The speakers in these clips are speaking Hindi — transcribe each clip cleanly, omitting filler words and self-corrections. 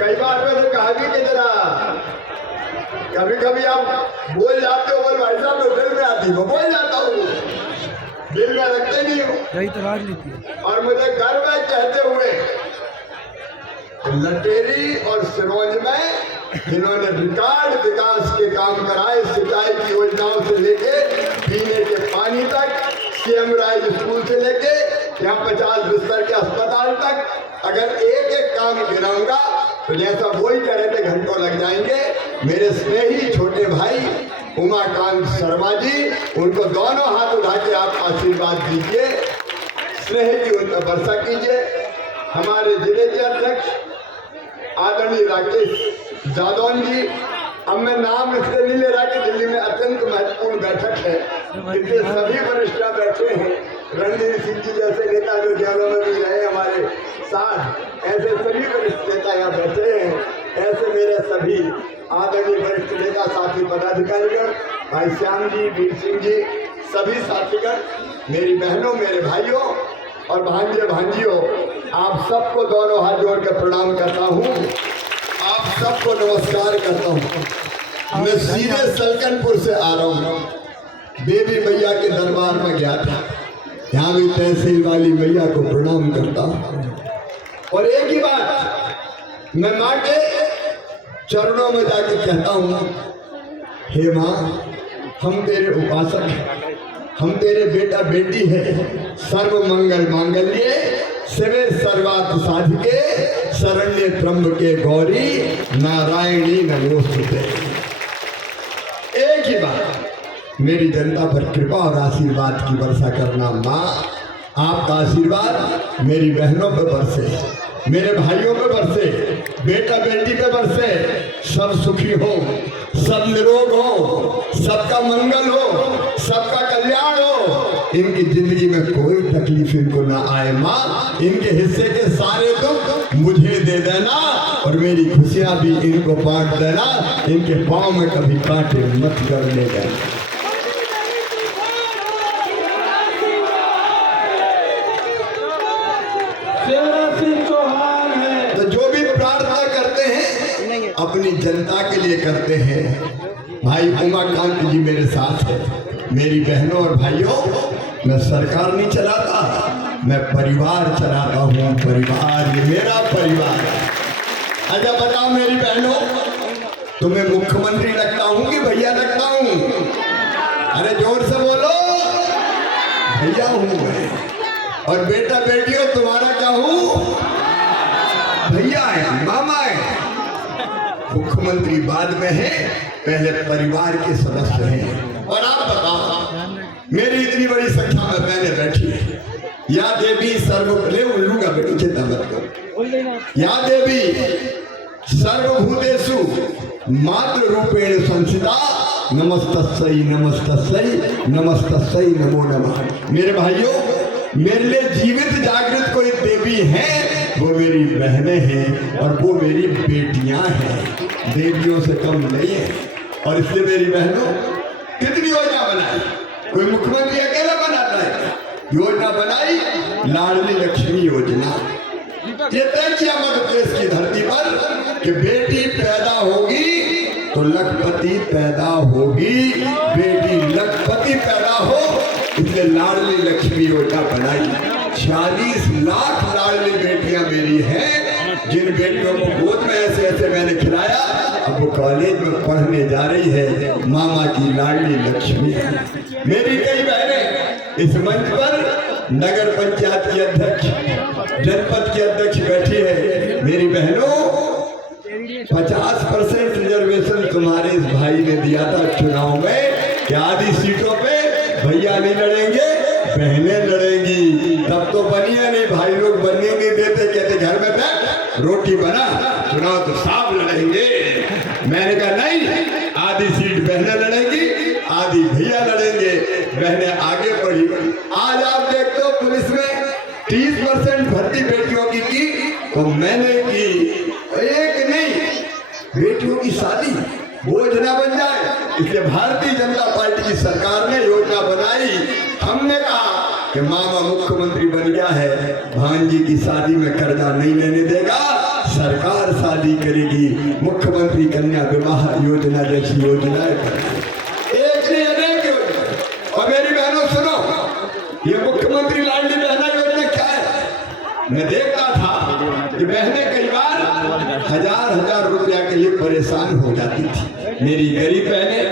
कई बार मैंने कहा भी कि जरा कभी कभी आप बोल जाते हो, बोल भाई साहब तो दिल में आती हो, बोल जाता हूँ, दिल में रखते नहीं हो। यही तो राजनीति है। और मुझे गर्व है कहते हुए लटेरी और सिरोंज में इन्होंने रिकॉर्ड विकास के काम कराए, सिंचाई की योजनाओं से लेके पीने के पानी तक, सीएम राय स्कूल से लेके यहाँ 50 बिस्तर के अस्पताल तक। अगर एक एक काम गिनाऊंगा तो जैसा वो ही कह रहे थे घंटों लग जाएंगे। मेरे स्नेही छोटे भाई उमाकांत शर्मा जी, उनको दोनों हाथ उठा के आप आशीर्वाद दीजिए, स्नेह की उन पर वर्षा कीजिए। हमारे जिले के अध्यक्ष आदरणीय राकेश जादौन जी, अब मैं नाम इसलिए नहीं ले रहा कि दिल्ली में अत्यंत महत्वपूर्ण बैठक है, क्योंकि सभी वरिष्ठ बैठे हैं। रणधीर सिंह जी जैसे नेता जो जेलों में भी रहे हमारे साथ, ऐसे सभी वरिष्ठ नेता यहाँ बैठे हैं। ऐसे मेरे सभी आदरणीय वरिष्ठ नेता साथी पदाधिकारीगण, भाई श्याम जी, वीर सिंह जी, सभी साथीगण, मेरी बहनों, मेरे भाइयों और भांजे भांजियों, आप सबको दोनों हाथ जोड़ कर प्रणाम करता हूँ, आप सबको नमस्कार करता हूँ। मैं सीधे सलकनपुर से आ रहा हूँ, देवी मैया के दरबार में गया था, यहाँ भी तहसील वाली मैया को प्रणाम करता हूँ। और एक ही बात मैं माँ के चरणों में जाके कहता हूँ, हे माँ, हम तेरे उपासक हैं, हम तेरे बेटा बेटी है। सर्व मंगल मांगल्ये शिवे सर्वार्थ साधिके शरण्ये त्र्यंबके गौरी नारायणी नमोस्तुते। एक ही बात, मेरी जनता पर कृपा और आशीर्वाद की वर्षा करना। माँ, आपका आशीर्वाद मेरी बहनों पर बरसे, मेरे भाइयों पे बरसे, बेटा बेटी पे बरसे, सब सुखी हो, सब निरोग हो, सबका मंगल हो, सबका कल्याण हो, इनकी जिंदगी में कोई तकलीफ इनको ना आए। माँ, इनके हिस्से के सारे दुख मुझे दे देना और मेरी खुशियां भी इनको बांट देना। इनके पाँव में कभी कांटे मत करने देना। तो जो भी प्रार्थना करते हैं अपनी जनता के लिए करते हैं। भाई उमाकांत जी मेरे साथ है। मेरी बहनों और भाइयों, मैं सरकार नहीं चलाता, मैं परिवार चलाता हूँ। परिवार, ये मेरा परिवार है। अच्छा बताओ मेरी बहनों, तुम्हें मुख्यमंत्री लगता हूँ कि भैया लगता हूँ? अरे जोर से बोलो, भैया हूँ मैं। और बेटा बेटियों, तुम्हारा क्या हूँ? भैया है, मामा है। मुख्यमंत्री बाद में है, पहले परिवार के सदस्य हैं। और आप बताओ, मेरी इतनी बड़ी संख्या में बहनें बैठी है। या देवी सर्वले उल्लूंगा बेटी चिंता मत करो। या देवी सर्वभूतेषु मातृ रूपेण संस्थिता नमस्तस्यै नमस्तस्यै नमस्तस्यै नमो नमः। मेरे भाइयों, मेरे लिए जीवित जागृत कोई देवी है, वो मेरी बहनें हैं और वो मेरी बेटियां हैं। देवियों से कम नहीं है। और इसलिए मेरी बहनों, कितनी योजना बनाई, कोई मुख्यमंत्री अकेला बनाता है? योजना बनाई, लाडली लक्ष्मी योजना। ये तय किया मध्य प्रदेश की धरती पर कि बेटी पैदा होगी तो लखपति पैदा होगी, बेटी लखपति पैदा हो, इसलिए लाडली लक्ष्मी योजना बनाई। 40 लाख लाडली बेटियां मेरी हैं, जिन बेटियों को गोद में ऐसे ऐसे मैंने खिलाया, अब वो कॉलेज में पढ़ने जा रही है। मामा की लाडली लक्ष्मी है। मेरी कई बहनें इस मंच पर नगर पंचायत की अध्यक्ष, जनपद की अध्यक्ष बैठी है। मेरी बहनों, 50% रिजर्वेशन तुम्हारे इस भाई ने दिया था चुनाव में कि आधी सीटों पे भैया नहीं लड़ेंगे, बहनें लड़ेंगी। तब तो बनी है नहीं, भाई लोग बनने नहीं देते, कहते घर में बैठ रोटी बना, चुनाव तो साफ लड़ेंगे। मैंने कहा नहीं, आधी सीट बहनें लड़ेंगी, आधी भैया लड़ेंगे। बहनें आगे बढ़ी। आज आप देखते हो पुलिस में 30% भर्ती बेटियों की तो मैंने की। एक नहीं, बेटियों की शादी बोझ ना बन जाए, इसलिए भारतीय जनता पार्टी की सरकार ने योजना बनाई। हमने कहा कि मामा मुख्यमंत्री बन गया है, भांजी की शादी में कर्जा नहीं लेने देगा, सरकार शादी करेगी, मुख्यमंत्री कन्या विवाह योजना जैसी योजनाएं एक नहीं अनेक योजना। और मेरी बहनों सुनो, ये मुख्यमंत्री लाडली बहना योजना क्या है? मैं देखता था कि बहनें कई बार हजार रुपया के लिए परेशान हो जाती थी। मेरी गरीब बहनें,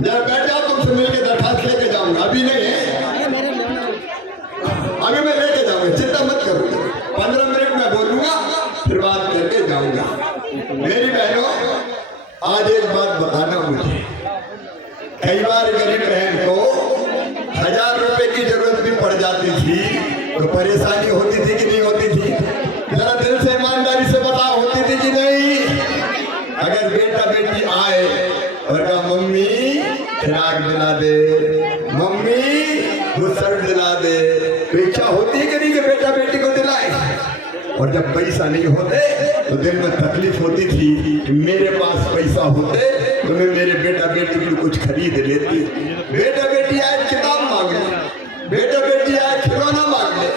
जरा बैठ जाओ, तुमसे मिलकर दरखास्त लेके जाऊंगा। अभी नहीं है, अभी मैं लेके जाऊंगा, चिंता मत करो। 15 मिनट में बोलूंगा, फिर बात करके जाऊंगा। मेरी बहनों, आज एक बात बताना मुझे, कई बार गरीब बहन को 1000 रुपए की जरूरत भी पड़ जाती थी, तो परेशानी होती थी कि नहीं होती थी? जरा दिल से ईमानदारी से बताओ, होती थी कि नहीं? अगर बेटा बेटी आए और कहा मम्मी फ्राक दिला दे, मम्मी वो शर्ट दिला दे, तो इच्छा होती है कि नहीं कि बेटा बेटी को दिलाए? और जब पैसा नहीं होते तो दिल में तकलीफ होती थी कि मेरे पास पैसा होते तो मैं मेरे बेटा बेटी को कुछ खरीद लेती। बेटा बेटी आए किताब मांग ले, बेटा बेटी आए खिलौना मांग ले,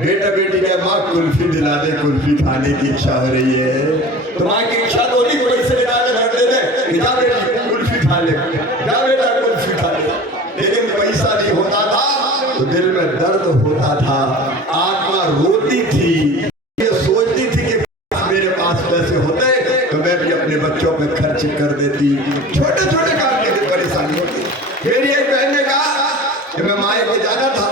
बेटा बेटी के माँ कुल्फी दिला दे, कुल्फी खाने की इच्छा हो रही है। तुम्हारी इच्छा तो नहीं, पैसे निकाल के दे दे, जा बेटी कुल्फी खा ले, जा बेटा कुल्फी खा ले। लेकिन पैसा नहीं होता था तो दिल में दर्द होता था, आत्मा रोती थी, ये सोचती थी कि मेरे पास पैसे होते तो मैं भी अपने बच्चों पे खर्च कर देती। छोटे छोटे काम के लिए परेशानी होती। मेरी एक बहन ने कहा कि मैं मायके जाना था,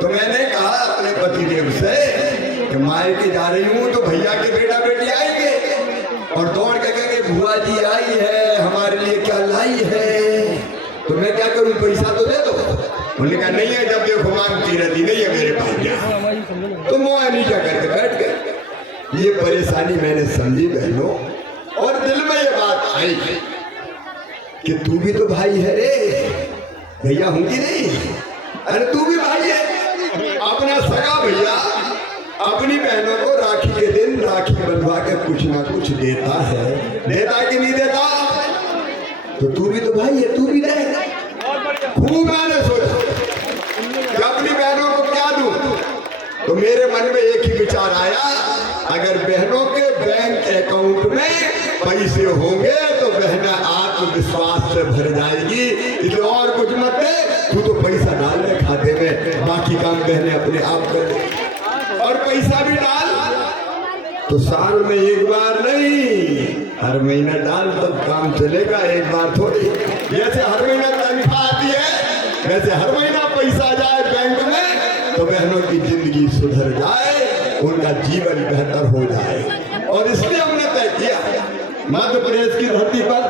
तो मैंने कहा अपने पतिदेव से कि मायके जा रही हूँ तो भैया के बेटा बेटी आएंगे और दौड़ के कहेंगे बुआ जी आई है, हमारे लिए क्या लाई है, तो मैं क्या करूँ, पैसा तो दे दो। उन्होंने कहा नहीं है, जब देखो मांगती रहती, नहीं है मेरे पास, क्या तो मुँह नीचा करके बैठ गए। ये परेशानी मैंने समझी बहनों, और दिल में ये बात आई कि तू भी तो भाई है रे, भैया हूँ कि नहीं? अरे तू भी भाई है, अपना सगा भैया अपनी बहनों को राखी के दिन राखी बंधवा के कुछ ना कुछ देता है, देता कि नहीं देता? तो तू भी तो भाई है, तू भी दे। खूब मैंने सोचा कि अपनी बहनों को क्या दूं, तो मेरे मन में एक ही विचार आया, अगर बहनों के बैंक अकाउंट में पैसे होंगे तो बहनें आत्मविश्वास से भर जाएगी। इसलिए और कुछ मत दे, तू तो पैसा डाल दे खाते में, बाकी काम बहनें अपने आप कर दे। और पैसा भी डाल तो साल में एक बार नहीं, हर महीना डाल, तब काम चलेगा, एक बार थोड़ी। जैसे हर महीना तनख्वाह आती है, वैसे हर महीना पैसा जाए बैंक में तो बहनों की जिंदगी सुधर जाए, उनका जीवन बेहतर हो जाए। और इसलिए हमने तय किया, मध्य प्रदेश की धरती पर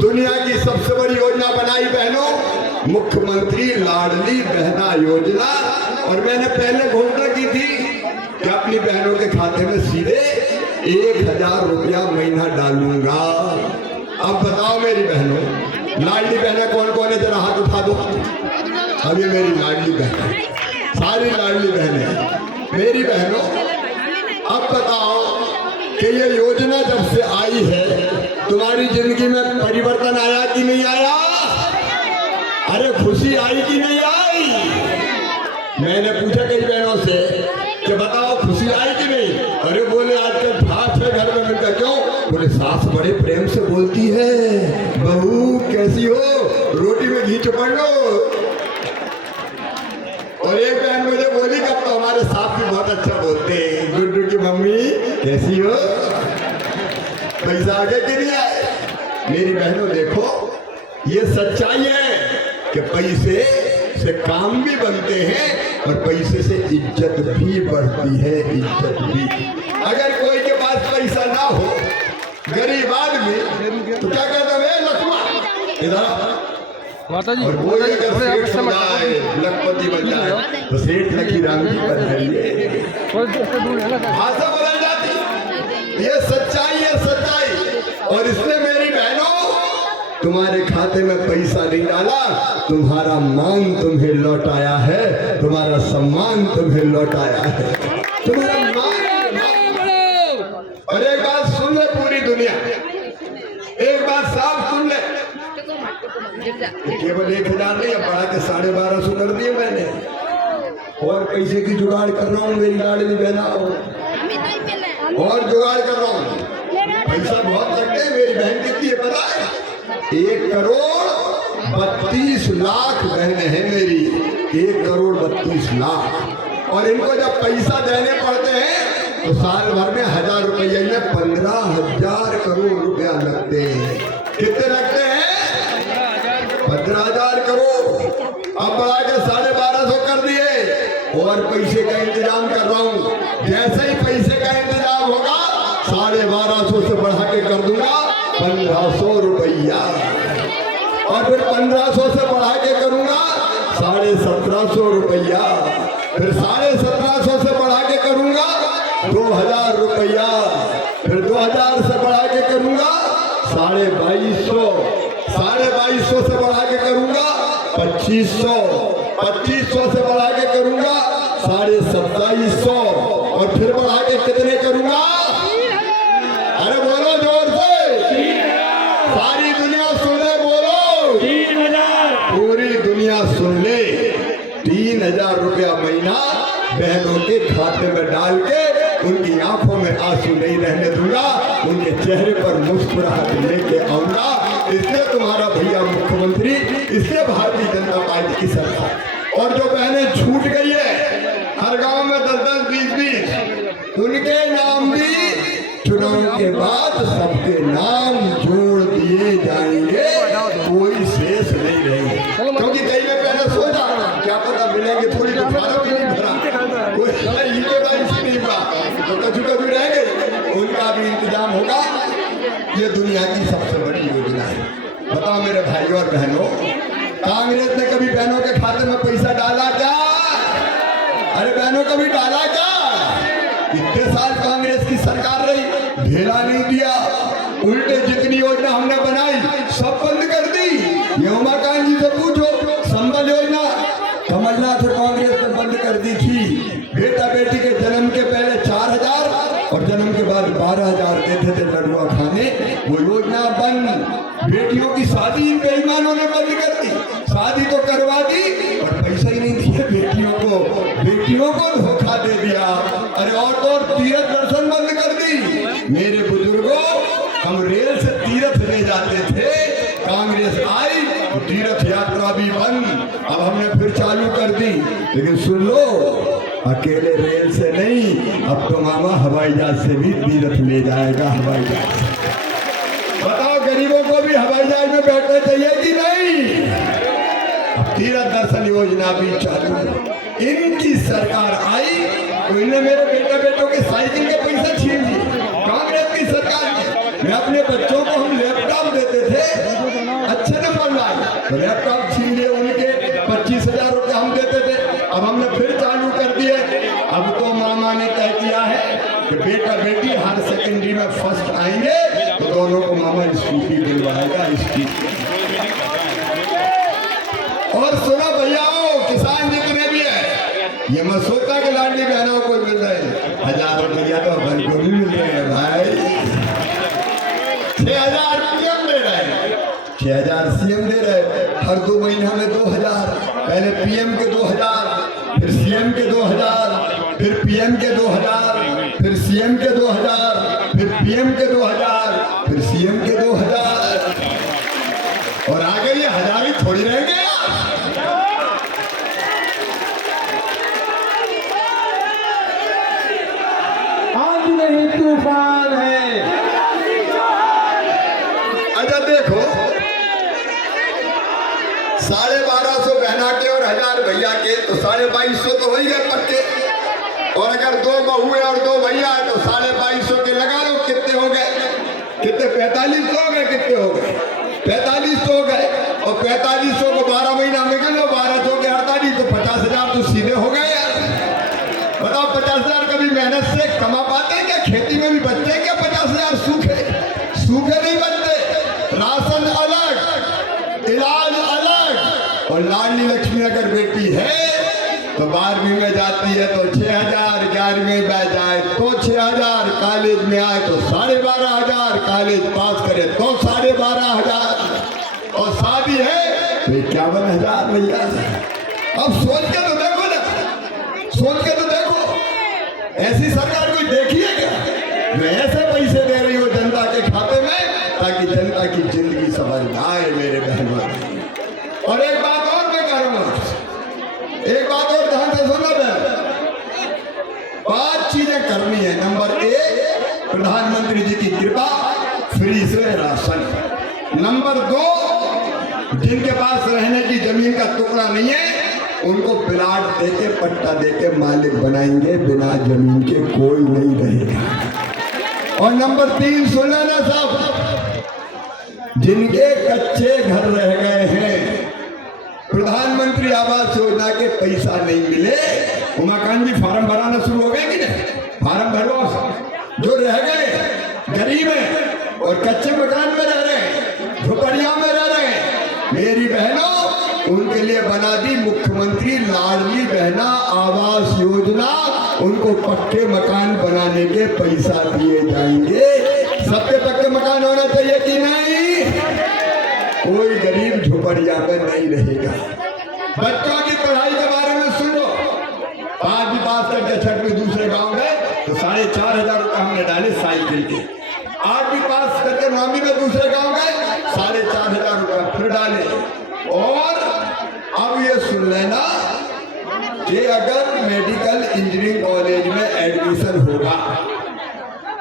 दुनिया की सबसे बड़ी योजना बनाई बहनों, मुख्यमंत्री लाडली बहना योजना। और मैंने पहले घोषणा की थी कि अपनी बहनों के खाते में सीधे 1000 रुपया महीना डालूंगा। अब बताओ मेरी बहनों, लाडली बहनें कौन कौन है, जरा हाथ उठा दो। अब ये मेरी लाडली बहन, सारी लाडली बहनें मेरी बहनों, अब बताओ कि ये योजना जब से आई है तुम्हारी जिंदगी में परिवर्तन आया कि नहीं आया? अरे खुशी आई कि नहीं आई? मैंने पूछा कई बहनों से कि बताओ खुशी आई कि नहीं? अरे बोले आजकल ठाठ है घर में। मिलता क्यों? बोले सास बड़े प्रेम से बोलती है, बहू कैसी हो, रोटी में घी चुपड़ लो। और एक बहन मुझे बोली कि अब तो हमारे सास भी बहुत अच्छा बोलते हैं, गुड्डू की मम्मी कैसी हो, पैसा आगे कि नहीं आए? मेरी बहनों देखो, ये सच्चाई है कि पैसे से काम भी बनते हैं और पैसे से इज्जत भी बढ़ती है, इज्जत भी। अगर कोई के पास पैसा ना हो, गरीब आदमी, तो क्या कहता है लक्ष्मा इधर, और कोई अगर सेठ बन जाए, लखपति बन जाए, तो सेठ लकी राम जी बधाइए, भाषा बोला जाती। ये सच्चाई है, सच्चाई। और इसने मेरी बहनों तुम्हारे खाते में पैसा नहीं डाला, तुम्हारा मान तुम्हें लौटाया है, तुम्हारा सम्मान तुम्हें लौटाया है, तुम्हारा मान। और एक बात सुन ले पूरी दुनिया, एक बात साफ सुन ले, केवल 1000 नहीं, बढ़ा के 1250 कर दिए मैंने। और पैसे की जुगाड़ कर रहा हूँ मेरी लाडली बहना। और जुगाड़ कर रहा हूँ। पैसा बहुत लगते हैं। मेरी बहन कितनी है पता है? 1,32,00,000 बहनें हैं मेरी। 1,32,00,000। और इनको जब पैसा देने पड़ते हैं तो साल भर में 1,000 रुपये में 15,000 करोड़ रुपया लगते हैं। कितने लगते हैं? 15,000 करोड़। अब बढ़ा के 12,500 कर दिए और पैसे का इंतजाम कर रहा हूँ। जैसे ही पैसे का इंतजाम होगा 12,500 से बढ़ा के कर दूंगा 1,500 रुपया। और फिर 1,500 से बढ़ा के करूंगा 1,750 रुपया। फिर 1,750 से बढ़ा के करूंगा 2,000 रुपया। फिर 2,000 से बढ़ा के करूंगा 2,250। 2,250 से बढ़ा के करूंगा 2,500। 2,500 से बढ़ा के करूंगा 2,2750। और फिर बढ़ा के कितने करूंगा? अरे बोलो जोर से, सारी दुनिया सुन ले, बोलो 3,000। पूरी दुनिया सुन ले। 3,000 रुपया महीना बहनों के खाते में डाल के उनकी आंखों में आंसू नहीं रहने दूंगा, उनके चेहरे पर मुस्कुराहट लेके आऊंगा। इसलिए तुम्हारा भैया मुख्यमंत्री, इसलिए भारतीय जनता पार्टी की सरकार। और जो बहनें छूट गई है हर गांव में 10-10, 20-20, उनके नाम भी चुनाव के बाद सबके नाम जोड़ दिए जाएंगे, कोई शेष नहीं रहेंगे। क्योंकि कई ने पहले सोचा क्या पता मिलेंगे थोड़ी, तो फार्म भी नहीं भरा, कोई नहीं भरा, तो कछु रह गए। उनका भी इंतजाम होगा। ये दुनिया की सबसे बड़ी योजना है। बताओ मेरे भाइयों और बहनों, कांग्रेस ने कभी बहनों के खाते में पैसा डाला क्या? अरे बहनों कभी डाला क्या? इतने साल कांग्रेस की सरकार रही, ढेला नहीं दिया। उल्टे जितनी योजना हमने बनाई सब बंद कर दी। ये उमाकांत जी से पूछो, संबल योजना कमलनाथ और कांग्रेस ने बंद कर दी थी। बेटा बेटी के जन्म के पहले 4,000 और जन्म के बाद 12,000 देते थे लड़ुआ खाने, वो योजना बंद। बेटियों की शादी बेईमानों ने बंद कर दी। शादी तो करवा दी और पैसा ही नहीं दिया बेटियों को, बेटियों को धोखा दे दिया। अरे और तो और तीर्थ दर्शन बंद कर दी। मेरे बुजुर्गों, हम रेल से तीर्थ ले जाते थे, कांग्रेस आई तो तीर्थ यात्रा भी बंद। अब हमने फिर चालू कर दी। लेकिन सुन लो, अकेले रेल से नहीं, अब तो मामा हवाई जहाज से भी तीर्थ ले जाएगा। हवाई जहाज, बताओ गरीबों को भी हवाई जहाज में बैठना चाहिए कि नहीं? तीर्थ दर्शन योजना भी चालू। इनकी सरकार आई तो इन्हें मेरे बेटा बेटों के साइकिल के पैसे छीन लिए। कांग्रेस की सरकार ने, मैं अपने बच्चों को हम लैपटॉप देते थे, अच्छे नंबर लाए तो लैपटॉप छीन लिए उनके। 25,000 रुपया हम देते थे, अब हमने फिर चालू कर दिए। अब तो मामा ने तय किया है कि बेटा बेटी हर सेकेंडरी में फर्स्ट आएंगे तो दोनों को मामा स्कूटी दिलवाएगा। और सुनो भैयाओ, किसान जितने भी है, ये मत सोचा कि लाडली बहनों को मिल रहे हैं 1,000 रुपया, तो अपन को भी मिल रहे हैं भाई। 6,000 पीएम दे रहे हैं, 6,000 सीएम दे रहे हैं। हर 2 महीना में 2,000, पहले पीएम के 2,000, फिर सीएम के 2,000, फिर पीएम के 2,000, फिर सीएम के 2,000, फिर पीएम के 2,000, फिर सीएम के 2,000। और आगे ये 1,000 ही थोड़ी रहेंगे। आज नहीं तूफान है। अच्छा देखो, 12,500 बहना के और 1,000 भैया के तो 2,250 तो हो ही गए पक्के। और अगर 2 बहुएं और 2 भैया है तो 2,250 के लगा लो, कितने हो गए? कितने? 4500 हो गए। कितने हो गए? 4500 हो गए। और 4500 को 12 महीना में गिनो, 1200 के 48 तो 50,000 तो सीधे हो गए यार। बताओ 50,000 कभी मेहनत से कमा पाते हैं क्या? खेती में भी बचते हैं क्या 50,000? सूखे नहीं बनते। राशन अलग, इलाज अलग। और लाडली लक्ष्मी अगर बेटी है तो 12वीं में जाती है तो 6,000, 11वीं में जाए तो 6,000, कॉलेज में आए तो 12,500, कॉलेज पास करे तो 12,500, और शादी है तो 51,000 भैया। अब सोच के तो देखो ना, सोच के तो देखो, ऐसी सरकार कोई देखी है क्या? जो ऐसे पैसे दे रही हो जनता के खाते में ताकि जनता की जिंदगी संभल जाए मेरे बहनों। और एक बात और मैं कह रहा हूं, एक बात और ध्यान से सुनना बहन, 5 चीजें करनी है। नंबर 1, प्रधानमंत्री जी की कृपा, फ्री से राशन। नंबर 2, जिनके पास रहने की जमीन का टुकड़ा नहीं है उनको प्लाट देके पट्टा देके मालिक बनाएंगे, बिना जमीन के कोई नहीं रहेगा। और नंबर 3 सुन लेना साहब, जिनके कच्चे घर रह गए हैं, प्रधानमंत्री आवास योजना के पैसा नहीं मिले, उमाकांत जी फार्म भराना शुरू हो गए कि नहीं? फार्म भरो, जो रह गए गरीब हैं और कच्चे मकान में रह रहे हैं, झोपड़िया में रह रहे हैं, मेरी बहनों उनके लिए बना दी मुख्यमंत्री लाडली बहना आवास योजना। उनको पक्के मकान बनाने के पैसा दिए जाएंगे। सबके पक्के मकान होना चाहिए कि नहीं? कोई गरीब झोपड़िया में नहीं रहेगा। बच्चों की पढ़ाई के बारे में सुन लो, 5वीं पास करके 6वीं दूसरे गांव गए तो 4,500 रुपये हमने डाले साइकिल के। 8वीं पास करके 9वीं में दूसरे गांव गए, 4,500 रुपये फिर डाले। और अब ये सुन लेना कि अगर मेडिकल इंजीनियरिंग कॉलेज में एडमिशन होगा,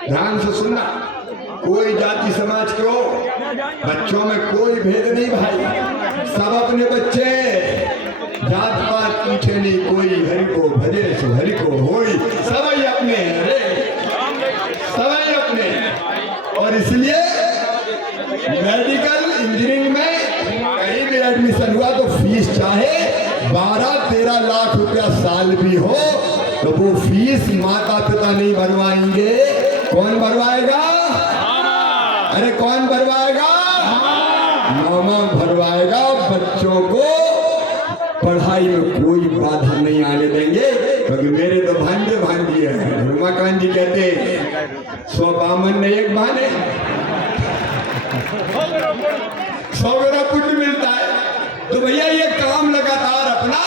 ध्यान से सुनना, कोई जाति समाज के हो, बच्चों में कोई भेद नहीं भाई, सब अपने बच्चे, जात पात पीछे नहीं, कोई हरि को भजे सो हरि को होई, सभी अपने, अरे सभी अपने। और इसलिए मेडिकल इंजीनियरिंग में कहीं भी एडमिशन हुआ तो फीस चाहे 12-13 लाख रुपया साल भी हो तो वो फीस माता पिता नहीं भरवाएंगे। कौन भरवाएगा? अरे कौन भरवाएगा? मामा भरवाएगा। बच्चों को पढ़ाई में कोई बाधा नहीं आने देंगे, क्योंकि मेरे तो भांजे भांजी है। उमाकांत जी कहते 100 बामन ने एक बहाने 100 मेरा पुण्य मिलता है। तो भैया ये काम लगातार अपना